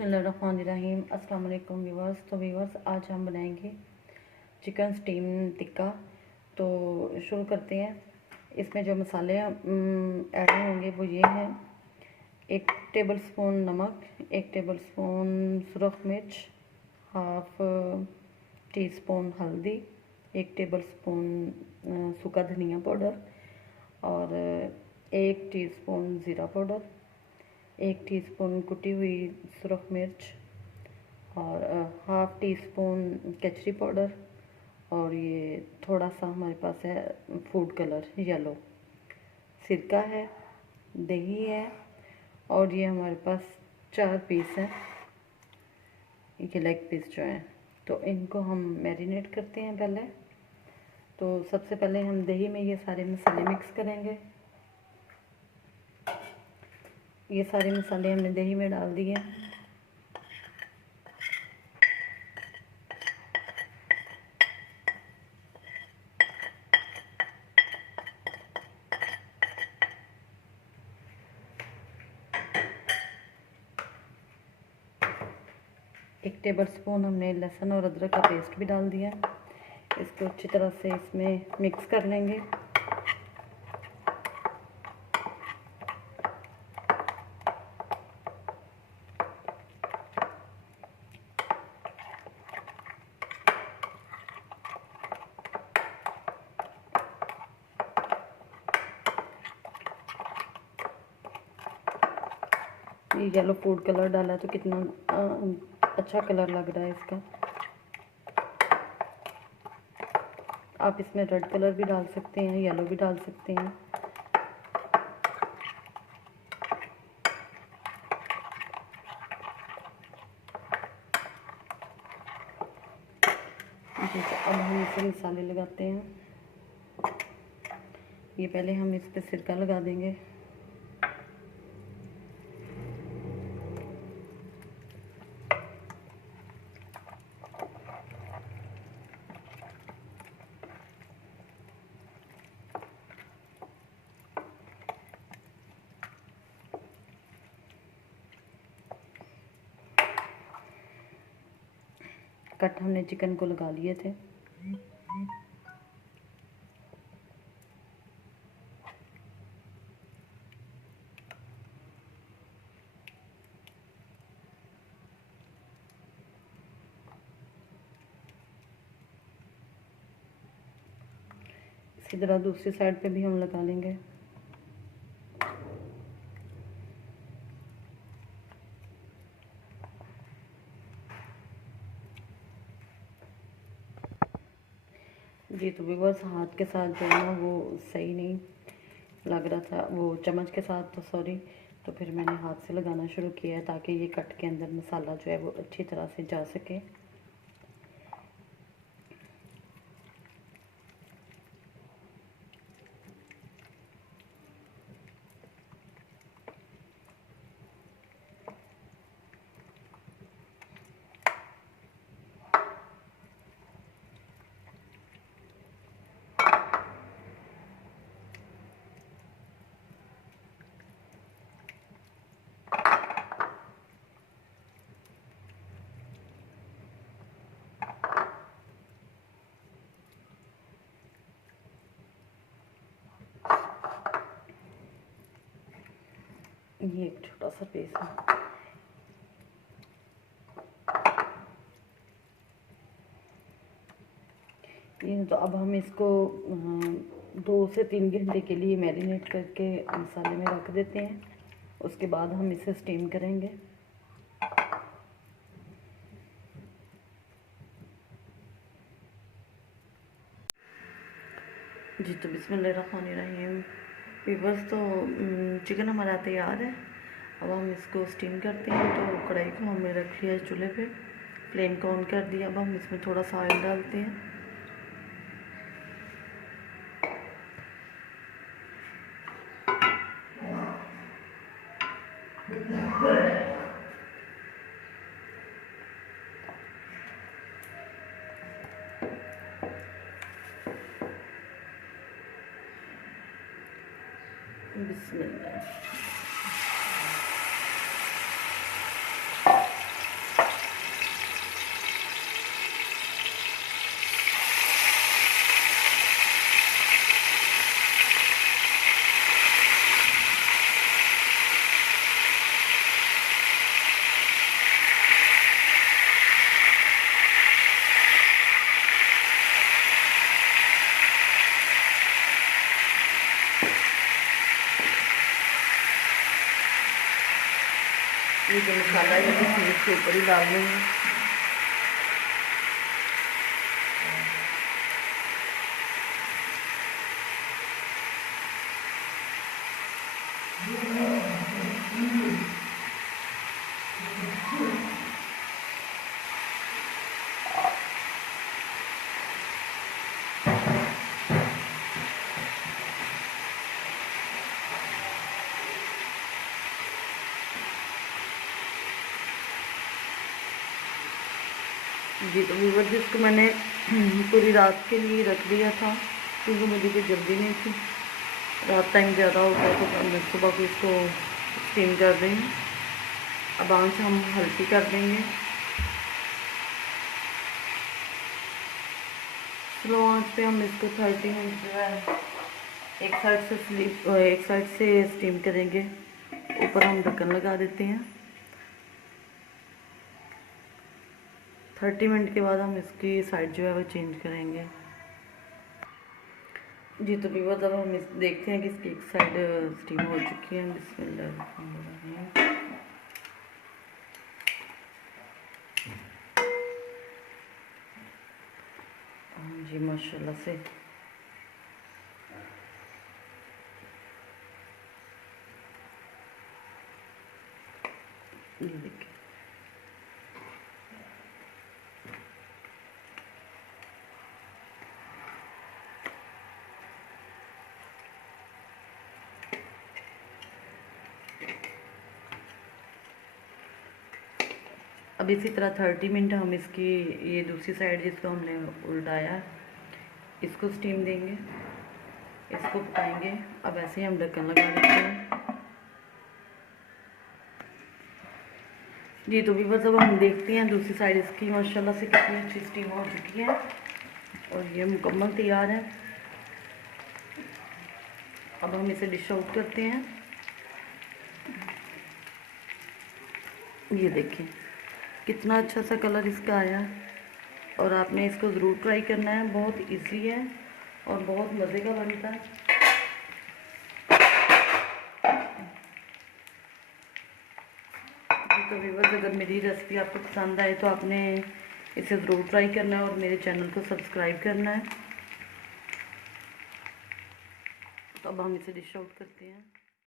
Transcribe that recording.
बिस्मिल्लाहिर्रहमानिर्रहीम। अस्सलाम वालेकुम व्यूवर्स। तो व्यूवर्स, आज हम बनाएंगे चिकन स्टीम टिक्का। तो शुरू करते हैं। इसमें जो मसाले ऐड होंगे वो ये हैं: 1 टेबलस्पून नमक, 1 टेबलस्पून सुरख मिर्च, हाफ टी स्पून हल्दी, 1 टेबलस्पून सूखा धनिया पाउडर और 1 टीस्पून ज़ीरा पाउडर, 1 टीस्पून कुटी हुई सुरख मिर्च और हाफ टी स्पून कचरी पाउडर। और ये थोड़ा सा हमारे पास है फूड कलर येलो। सिरका है, दही है और ये हमारे पास 4 पीस हैं, ये लेग पीस जो हैं। तो इनको हम मैरिनेट करते हैं पहले। तो सबसे पहले हम दही में ये सारे मसाले मिक्स करेंगे। ये सारे मसाले हमने दही में डाल दिए। एक टेबलस्पून हमने लहसुन और अदरक का पेस्ट भी डाल दिया। इसको अच्छी तरह से इसमें मिक्स कर लेंगे। ये येलो फूड कलर डाला है तो कितना अच्छा कलर लग रहा है इसका। आप इसमें रेड कलर भी डाल सकते हैं, येलो भी डाल सकते हैं। जी, तो अब हम इसे मसाले लगाते हैं। ये पहले हम इस पर सिरका लगा देंगे। कट हमने चिकन को लगा लिए थे। इसी तरह दूसरी साइड पे भी हम लगा लेंगे। जी, तो व्यूअर्स, हाथ के साथ जो है ना वो सही नहीं लग रहा था, वो चम्मच के साथ तो सॉरी। तो फिर मैंने हाथ से लगाना शुरू किया है ताकि ये कट के अंदर मसाला जो है वो अच्छी तरह से जा सके। ये एक छोटा सा पीस है। ये तो अब हम इसको 2 से 3 घंटे के लिए मैरिनेट करके मसाले में रख देते हैं। उसके बाद हम इसे स्टीम करेंगे। जी, तो बिस्मिल्लाहिर्रहमानिर्रहीम। व्यूअर्स, तो चिकन हमारा तैयार है। अब हम इसको स्टीम करते हैं। तो कढ़ाई को हमने रख लिया है चूल्हे पे, फ्लेम को ऑन कर दिया। अब हम इसमें थोड़ा सा ऑयल डालते हैं। बिस्मिल्लाह। ये जो मसाला है ये चीज़ के ऊपर ही डाल देंगे। जी तो व्यूअर्स इसको मैंने पूरी रात के लिए रख दिया था क्योंकि मुझे कोई जल्दी नहीं थी। रात टाइम ज़्यादा होता है तो मैं सुबह को इसको स्टीम कर रही हूँ। अब आंच हम हल्की कर देंगे। स्लो आंच पे हम इसको 30 मिनट जो है एक साइड से स्टीम करेंगे। ऊपर हम ढक्कन लगा देते हैं। 30 मिनट के बाद हम इसकी साइड जो है वो चेंज करेंगे। जी तो व्यूअर्स अब हम देखते हैं कि इसकी एक साइड स्टीम हो चुकी है। बिस्मिल्लाह। जी माशाल्लाह से ये देखिए। अब इसी तरह 30 मिनट हम इसकी ये दूसरी साइड जिसको हमने उल्टाया इसको स्टीम देंगे, इसको पकाएंगे। अब ऐसे ही हम ढक्कन लगा देते हैं। जी तो व्यूअर्स अब हम देखते हैं दूसरी साइड इसकी माशाल्लाह से कितनी अच्छी स्टीम हो चुकी है और ये मुकम्मल तैयार है। अब हम इसे डिश आउट करते हैं। ये देखें कितना अच्छा सा कलर इसका आया और आपने इसको ज़रूर ट्राई करना है। बहुत इजी है और बहुत मज़े का बनता है। तो व्यूअर्स अगर मेरी रेसिपी आपको पसंद आए तो आपने इसे ज़रूर ट्राई करना है और मेरे चैनल को सब्सक्राइब करना है। तो अब हम इसे डिश आउट करते हैं।